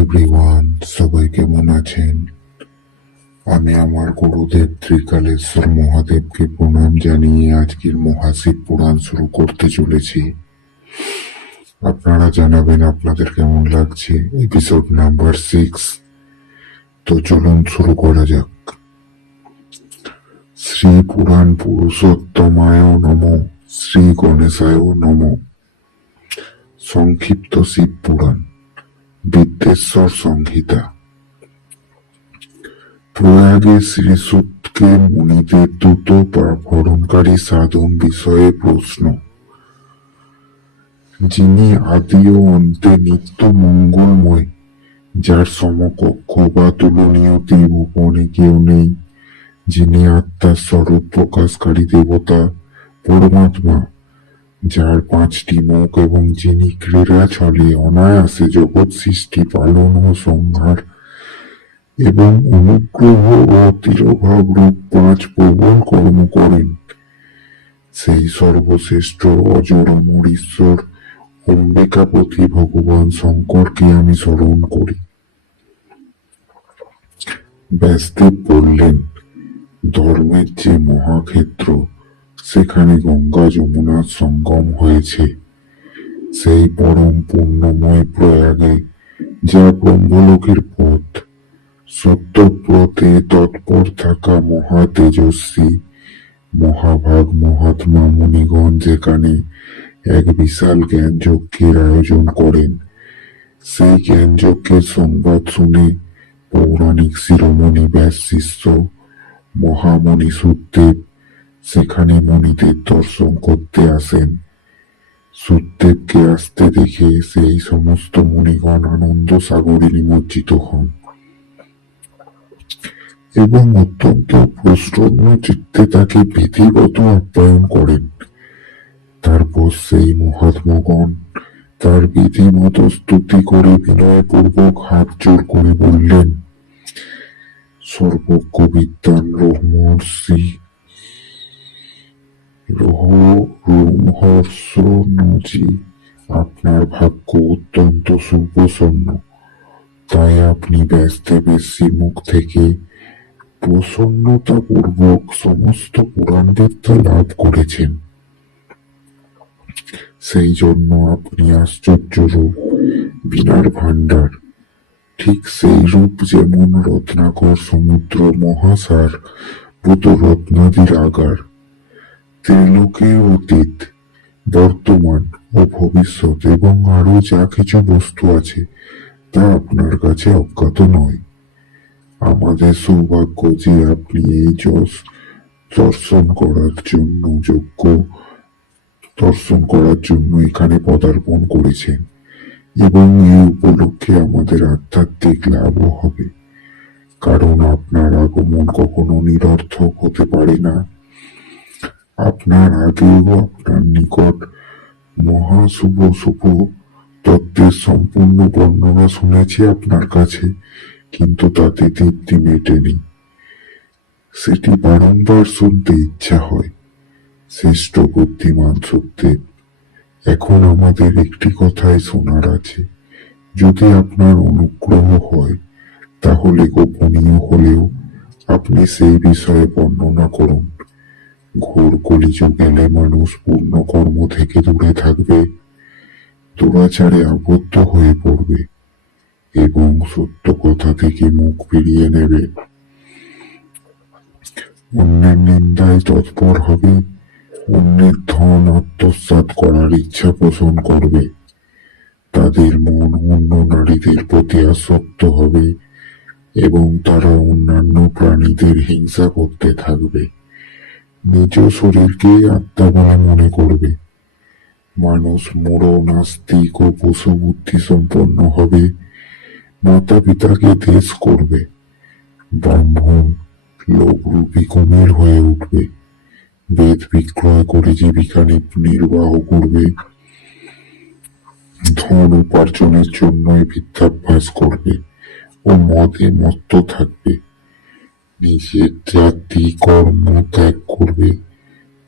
Everyone, সবাই কেমন আছেন? আমি আমার গুরুদেব ত্রিকালেশ্বর মহাদেবকে প্রণাম জানিয়ে আজকের মহাশিব পুরাণ শুরু করতে চলেছি। আপনারা জানাবেন আপনাদের কেমন লাগছে। Episode number 6। তো চলুন শুরু করা যাক। শ্রী পুরাণ পুরুষোত্তমায় নমঃ, শ্রী গণেশায় নমঃ। সংক্ষিপ্ত শিব পুরাণ, বিদ্যেশ্বর সংহিতা। প্রয়াগে শ্রীসুতকে মুনিদের দ্রুত ভরণকারী সাধন বিষয়ে প্রশ্ন। যিনি আদি ও অন্তে নিত্য মঙ্গলময়, যার সমকক্ষ বা তুলনীয় ত্রিভুবনে কেউ নেই, যিনি আত্মার স্বরূপ প্রকাশকারী দেবতা পরমাত্মা, যার 5টি মুখ এবং যিনি ক্রীড়া ছলে অনায়াসে জগৎ সৃষ্টি, পালন ও সংহার এবং অনুগ্রহ ও তিরোভাব রূপ 5 প্রবল কর্ম করেন, সেই সর্বশ্রেষ্ঠ অজর অমর ঈশ্বর অম্বিকাপতি ভগবান শঙ্করকে আমি স্মরণ করি। ব্যাসদেব বললেন, ধর্মের যে মহাক্ষেত্র, সেখানে গঙ্গা যমুনার সঙ্গম হয়েছে, সেই পরম পুণ্যময় প্রয়াগে, যা ব্রহ্মলোকের পথ, সত্যব্রতে তৎপর থাকা মহা তেজস্বী মহাভাগ মহাত্মা মুনিগণ যেখানে এক বিশাল জ্ঞান যজ্ঞের আয়োজন করেন, সেই জ্ঞান যজ্ঞের সংবাদ শুনে পৌরাণিক শিরোমণি ব্যাস শিষ্য মহামণি সুখদেব সেখানে মুনিদের দর্শন করতে আসেন। সুখদেবকে আসতে দেখে সেই সমস্ত মুনিগণ আনন্দ সাগরে নিমজ্জিত হন এবং অত্যন্ত প্রসন্ন চিত্তে তাকে বিধিগত আপ্যায়ন করেন। তারপর সেই মহাত্মগণ তার বিধিমতো স্তুতি করে বিনয়পূর্বক হাত জোর করে বললেন, সর্বজ্ঞ বিদ্বান রোমহর্ষি রোমহর্ষণজি, আপনার ভাগ্য অত্যন্ত সুপ্রসন্ন। তাই আপনি ব্যাসদেবের শ্রীমুখ থেকে প্রসন্নতাপূর্বক সমস্ত পুরাণবিদ্যা লাভ করেছেন। সেই জন্য আপনি আশ্চর্যরূপ বিনার ভাণ্ডার, ঠিক সেই রূপ যেমন রত্নাকর সমুদ্র মহাসার ভূত রত্নাদির আগার, ত্রিলোকের অতীত, বর্তমান ও ভবিষ্যৎ এবং আরো যা কিছু বস্তু আছে তা আপনার কাছে অজ্ঞাত নয়। আমাদের সৌভাগ্য যে আপনি এই যশ দর্শন করার জন্য এখানে পদার্পণ করেছেন এবং এই উপলক্ষে আমাদের আধ্যাত্মিক লাভও হবে, কারণ আপনার আগমন কখনো নিরর্থক হতে পারে না। আপনার আগেও আপনার নিকট মহাশুভ তত্ত্বের সম্পূর্ণ বর্ণনা শুনেছি আপনার কাছে, কিন্তু তাতে তৃপ্তি মেটেনি। সেটি বারংবার শুনতে ইচ্ছা হয়। শ্রেষ্ঠ বুদ্ধিমান সুখদেব, এখন আমাদের একটি কথাই শোনার আছে। যদি আপনার অনুগ্রহ হয় তাহলে গোপনীয় হলেও আপনি সেই বিষয়ে বর্ণনা করুন। ঘোর কলিযুগ এলে মানুষ পূর্ণ কর্ম থেকে দূরে থাকবে, দুরাচারে আবদ্ধ হয়ে পড়বে এবং সত্য কথা থেকে মুখ ফিরিয়ে নেবে, অন্যের নিন্দায় তৎপর হবে, অন্যের ধন আত্মসাৎ করার ইচ্ছা পোষণ করবে, তাদের মন অন্য নারীদের প্রতি আসক্ত হবে এবং তারা অন্যান্য প্রাণীদের হিংসা করতে থাকবে, নিজ শরীরকে আত্মা বলে মনে করবে। মানুষ মূঢ়, নাস্তিক ও পশু বুদ্ধি সম্পন্ন হবে, মাতা পিতাকে দেশ করবে, ব্রাহ্মণ লোকরূপী কুমির হয়ে উঠবে, বেদ বিক্রয় করে জীবিকা নির্বাহ করবে, ধন উপার্জনের জন্যই বিদ্যাভ্যাস করবে ও মদে মত্ত থাকবে, নিজের জাতি কর্ম ত্যাগ করবে,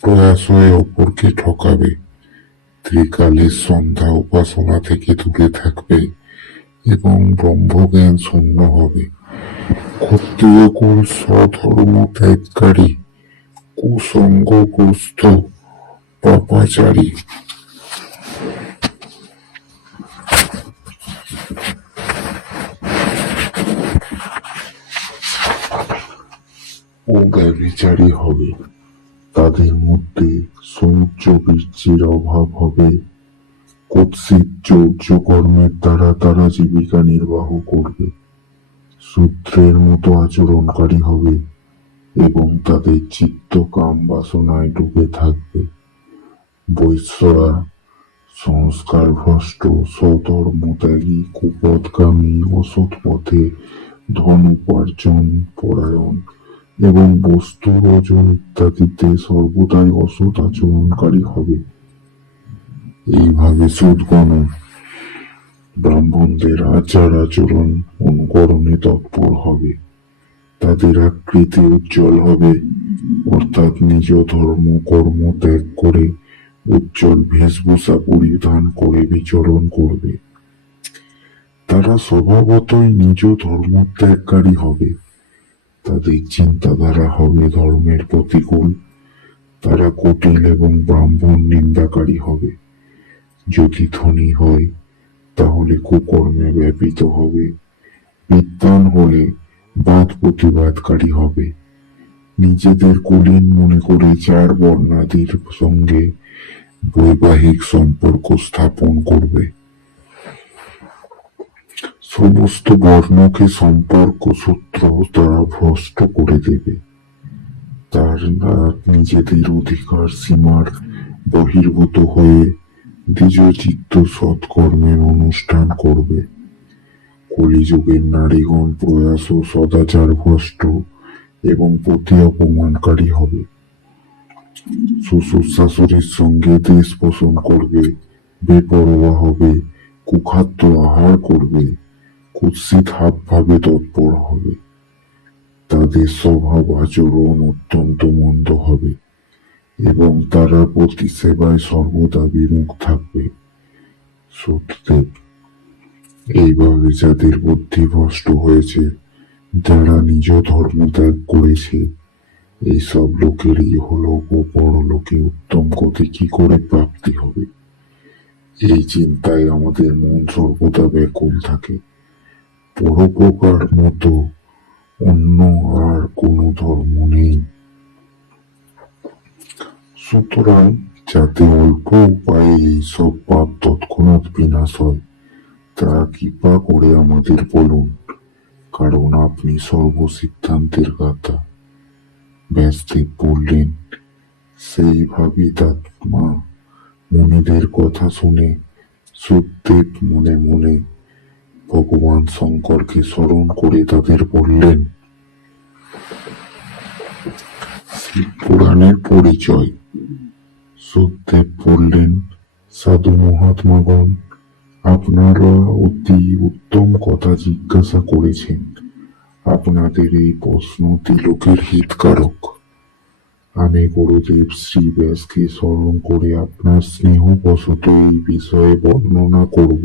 প্রয়াস হয়ে অপরকে ঠকাবে, ত্রিকালের সন্ধ্যা উপাসনা থেকে দূরে থাকবে, এবং ব্রহ্মজ্ঞান শূন্য হবে। ক্ষত্রিয় কুল স্বধর্ম ত্যাগকারী, কুসঙ্গগ্রস্ত, পাপাচারী ও ব্যভিচারী হবে। তাদের মধ্যে শৌচ বীর্যের অভাব হবে। কুৎসিত চৌর্য কর্মের দ্বারা তারা জীবিকা নির্বাহ করবে। শূদ্রের মতো আচরণকারী হবে এবং তাদের চিত্ত কাম বাসনায় ডুবে থাকবে। বৈশ্যরা সংস্কারভ্রষ্ট, স্বধর্মত্যাগী, কুপথগামী, অসৎ পথে ধন উপার্জন পরায়ণ এবং বস্তু রজন ইত্যাদিতে সর্বদাই অসৎ আচরণকারী হবে। এইভাবে সূদগণ ব্রাহ্মণদের আচার আচরণ অনুকরণে তৎপর হবে। তাদের আকৃতি উজ্জ্বল হবে, অর্থাৎ নিজ ধর্ম কর্ম ত্যাগ করে উজ্জ্বল বেশভূষা পরিধান করে বিচরণ করবে। তারা স্বভাবতই নিজ ধর্ম ত্যাগকারী হবে। তাদের চিন্তাধারা হবে ধর্মের প্রতিকূল। তারা কুটিল এবং ব্রাহ্মণ নিন্দাকারী হবে। যদি ধনী হয় তাহলে কুকর্মে ব্যাপৃত হবে। বিদ্বান হলে বাদ প্রতিবাদকারী হবে। নিজেদের কুলীন মনে করে চার বর্ণাদির সঙ্গে বৈবাহিক সম্পর্ক স্থাপন করবে। সমস্ত বর্ণকে সম্পর্ক সূত্র দ্বারা ভ্রষ্ট করে দেবে। তারা নিজেদের অধিকার সীমার বহির্ভূত হয়ে দ্বিজচিত্ত সৎকর্মের অনুষ্ঠান করবে। কলিযুগের নারীগণ প্রয়াস ও সদাচার ভ্রষ্ট এবং পতি অপমানকারী হবে। শ্বশুর শাশুড়ির সঙ্গে দেশ পোষণ করবে, বেপরোয়া হবে, কুখাদ্য আহার করবে, কুৎসিত হাবভাবে তৎপর হবে। তাদের স্বভাব আচরণ অত্যন্ত মন্দ হবে এবং তারা পতি সেবায় সর্বদা বিমুখ থাকবে। সত্যদেব, এইভাবে যাদের বুদ্ধি ভ্রষ্ট হয়েছে, যারা নিজ ধর্ম ত্যাগ করেছে, এইসব লোকের ইহলোক ও পরলোকে উত্তম গতি কি করে প্রাপ্তি হবে, এই চিন্তায় আমাদের মন সর্বদা ব্যাকুল থাকে। পরোপকার মতো অন্য আর কোনো ধর্ম নেই। সুতরাং যাতে অল্প উপায়ে এইসব পাপ তৎক্ষণাৎ বিনাশ হয়, তা কৃপা করে আমাদের বলুন, কারণ আপনি সর্বসিদ্ধান্তের গাতা। ব্যাসদেব বললেন, সেই ভাবিতাত্মা মুনিদের কথা শুনে সুখদেব মনে মনে ভগবান শঙ্করকে স্মরণ করে তাদের বললেন, শিবপুরাণের পরিচয়। সুখদেব বললেন, সাধু মহাত্মাগণ, আপনারা অতি উত্তম কথা জিজ্ঞাসা করেছেন। আপনাদের এই প্রশ্ন তিলকের হিতকারক। আমি গুরুদেব শ্রী ব্যাসকে স্মরণ করে আপনার স্নেহবশত এই বিষয়ে বর্ণনা করব।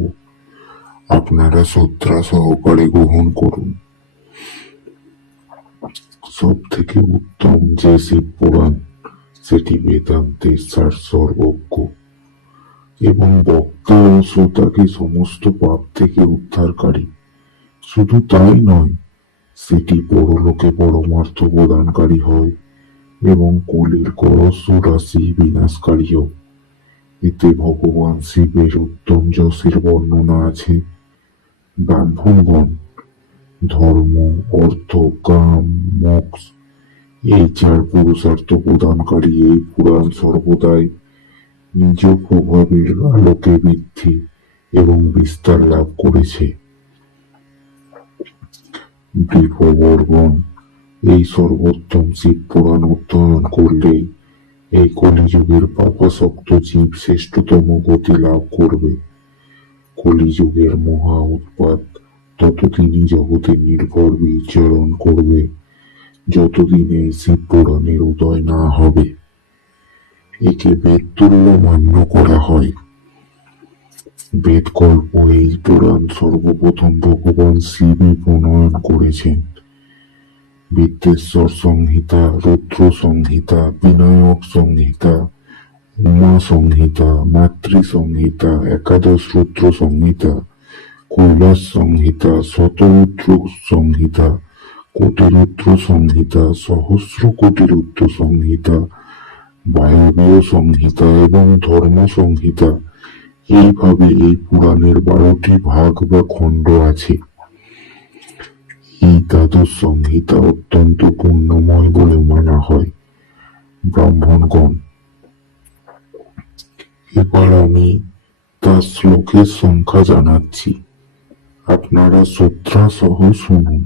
আপনারা শ্রদ্ধা সহকারে গ্রহণ করুন। সব থেকে উত্তম যে শিব পুরাণ, সেটি বেদান্তের সার সর্বজ্ঞ এবং বক্তা ও শ্রোতাকে সমস্ত পাপ থেকে উদ্ধারকারী। শুধু তাই নয়, সেটি পরলোকে পরমার্থ প্রদানকারী হয় এবং কলির করস্ব রাশি বিনাশকারীও। এতে ভগবান শিবের উত্তম যশের বর্ণনা আছে। ব্রাহ্মণগণ, ধর্ম, অর্থ, কাম, মোক্ষ এই চার পুরুষার্থ প্রদানকারী এই পুরাণ সর্বদাই নিজ প্রভাবের আলোকে বৃদ্ধি এবং বিস্তার লাভ করেছে। বৃপবর্গণ এই সর্বোত্তম শিব পুরাণ অধ্যয়ন করলেই এই কলিযুগের পাপাসক্ত জীব শ্রেষ্ঠতম গতি লাভ করবে। কলিযুগের মহা উৎপাত ততদিনই জগতে নির্ভর বিচরণ করবে, যতদিন এই শিব পুরাণের উদয় না হবে। একে বেদতুল্য মান্য করা হয়। বেদকল্প এই পুরাণ সর্বপ্রথম ভগবান শিবই প্রণয়ন করেছেন। বিদ্যেশ্বর সংহিতা, রুদ্র সংহিতা, বিনায়ক সংহিতা, উমা সংহিতা, মাতৃ সংহিতা, একাদশ রুদ্র সংহিতা, কৈলাস সংহিতা, শতরুদ্র সংহিতা, কোটিরুদ্র সংহিতা, সহস্র কোটিরুদ্র সংহিতা, বায়বীয় সংহিতা এবং ধর্ম সংহিতা, এইভাবে এই পুরাণের 12টি ভাগ বা খণ্ড আছে। এই দ্বাদশ সংহিতা অত্যন্ত পুণ্যময় বলে মানা হয়। ব্রাহ্মণগণ, এবার আমি তার শ্লোকের সংখ্যা জানাচ্ছি, আপনারা শ্রদ্ধা সহ শুনুন।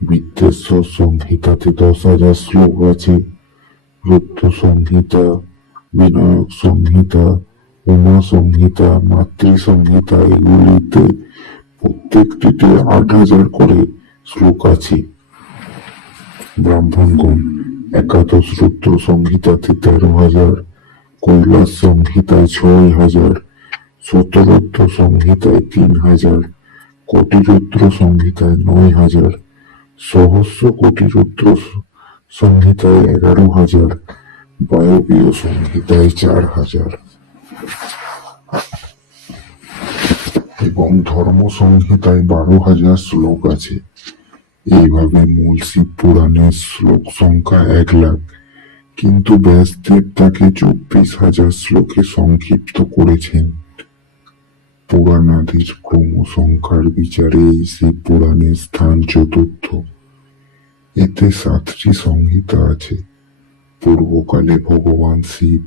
বিদ্যেশ্বর সংহিতাতে 10,000 শ্লোক আছে। রুদ্র সংহিতা, বিনায়ক সংহিতা, উমা সংহিতা, মাতৃ সংহিতা, এগুলিতে প্রত্যেকটিতে 8,000 করে শ্লোক আছে। ব্রাহ্মণগণ, একাদশ রুদ্র সংহিতাতে 13,000, কৈলাস সংহিতায় 6,000, শতরুদ্র সংহিতায় 3,000, কোটিরুদ্র সংহিতায় 9,000, সহস্র কোটিরুদ্র সংহিতায় 11,000, বায়বীয় সংহিতায় 4,000 এবং ধর্ম সংহিতায় 12,000 শ্লোক আছে। এইভাবে মূল শিব পুরাণের শ্লোক সংখ্যা 1,00,000, কিন্তু ব্যাসদেব তাকে 24,000 শ্লোকে সংক্ষিপ্ত করেছেন। পুরাণাদির ক্রম সংখ্যার বিচারে এই শিব পুরাণের স্থান চতুর্থ। এতে 7টি সংহিতা আছে। পূর্বকালে ভগবান শিব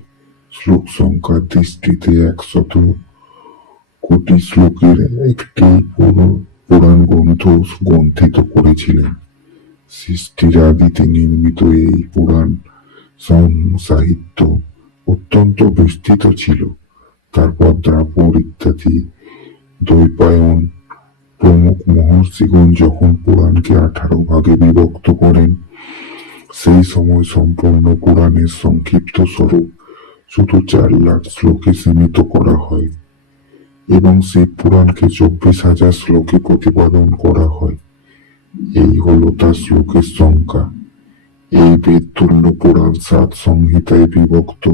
শ্লোক সংখ্যার দৃষ্টিতে 100 কোটি শ্লোকের একটি পুরাণ গ্রন্থ গ্রন্থিত করেছিলেন। সৃষ্টির আদিতে নির্মিত এই পুরাণ সাহিত্য অত্যন্ত বিস্তৃত ছিল। তারপর দ্রাপর ইত্যাদি দ্বৈপায়ন প্রমুখ মহর্ষিগণ যখন পুরাণকে 18 ভাগে বিভক্ত করেন, সেই সময় সম্পূর্ণ পুরাণের সংক্ষিপ্ত স্বরূপ শুধু 4,00,000 শ্লোকে সীমিত করা হয় এবং শিব পুরাণকে 24,000 শ্লোকে প্রতিপাদন করা হয়। এই হলো তার শ্লোকের সংখ্যা। এই বেদতুল্য পুরাণ 7 সংহিতায় বিভক্ত।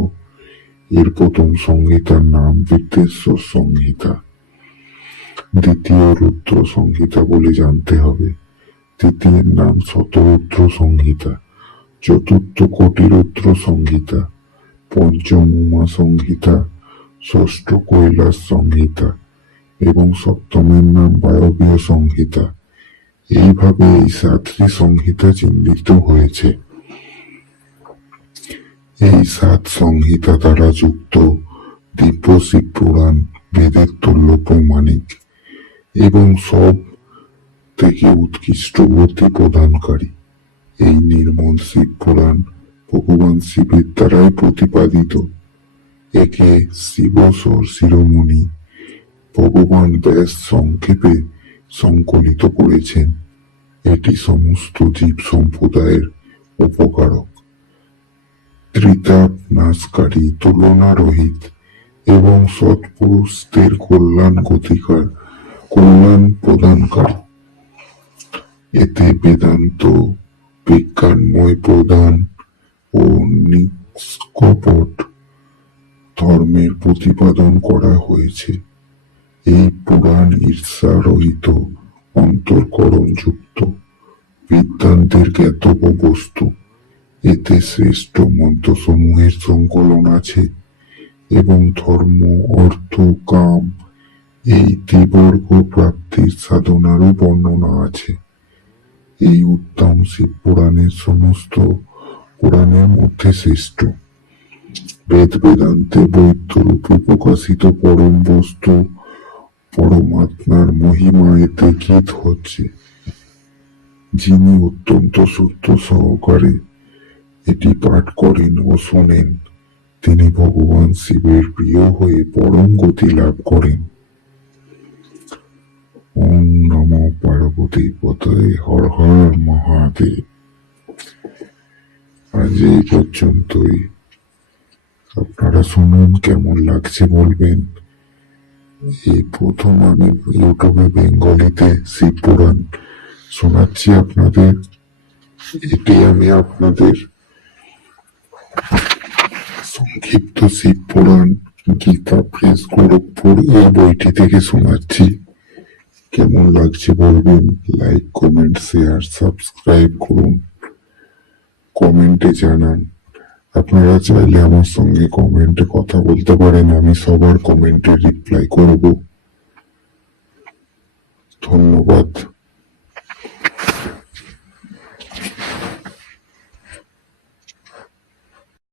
এর প্রথম সংহিতার নাম বিদ্যেশ্বর সংহিতা, দ্বিতীয় রুদ্র সংহিতা বলে জানতে হবে, তৃতীয়ের নাম শতরুদ্র সংহিতা, চতুর্থ কোটিরুদ্র সংহিতা, পঞ্চম উমা সংহিতা, ষষ্ঠ কৈলাস সংহিতা এবং সপ্তমের নাম বায়বীয় সংহিতা। এইভাবে এই 7টি সংহিতা চিহ্নিত হয়েছে। এই 7 সংহিতা দ্বারা যুক্ত দিব্য শিব পুরাণ বেদের তুল্য প্রমাণিক এবং সব থেকে উৎকৃষ্ট গতি প্রদানকারী। এই নির্মল শিব পুরাণ ভগবান শিবের দ্বারাই প্রতিপাদিত। একে শিবসর শিরোমণি ভগবান ব্যাস সংক্ষেপে সংকলিত করেছেন। এটি সমস্ত জীব সম্প্রদায়ের উপকারক, ত্রিতাপ নাশকারী, তুলনা রহিত এবং সৎপুরুষদের কল্যাণ প্রদানকারী। এতে বেদান্ত, বিজ্ঞানময় প্রদান ও নিষ্কপট ধর্মের প্রতিপাদন করা হয়েছে। এই পুরাণ ঈর্ষা রহিত, অন্তর্করণ যুক্ত, বিদ্বানদের জ্ঞাতব্য বস্তু। এতে শ্রেষ্ঠ মন্ত্রসমূহের সংকলন আছে এবং ধর্ম, অর্থ, কাম এই ত্রিবর্গ প্রাপ্তির সাধনারও বর্ণনা আছে। এই উত্তম শিব পুরাণের সমস্ত পুরাণের মধ্যে শ্রেষ্ঠ। বেদ বেদান্তে বৈদ্যরূপে প্রকাশিত পরম বস্তু পরমাত্মার মহিমা এতে গীত হচ্ছে। যিনি অত্যন্ত শুদ্ধ সহকারে এটি পাঠ করেন ও শোনেন, তিনি ভগবান শিবের প্রিয় হয়ে পরম গতি লাভ করেন। ওম নমো পার্বতী পতয়ে, হর হর মহাদেব। আজ এই পর্যন্তই। আপনারা শুনুন, কেমন লাগছে বলবেন। এই প্রথম আমি ইউটিউবে বেঙ্গলিতে শিব পুরাণ শোনাচ্ছি আপনাদের। এটি আমি আপনাদের সংক্ষিপ্ত শিব পুরাণ গীতা প্রেস গোরখপুর এই বইটি থেকে শোনাচ্ছি। কেমন লাগছে বলবেন। লাইক কমেন্ট শেয়ার সাবস্ক্রাইব করুন, কমেন্টে জানান। আপনারা চাইলে আমার সঙ্গে কমেন্টে কথা বলতে পারেন, আমি সবার কমেন্টে রিপ্লাই করব। ধন্যবাদ।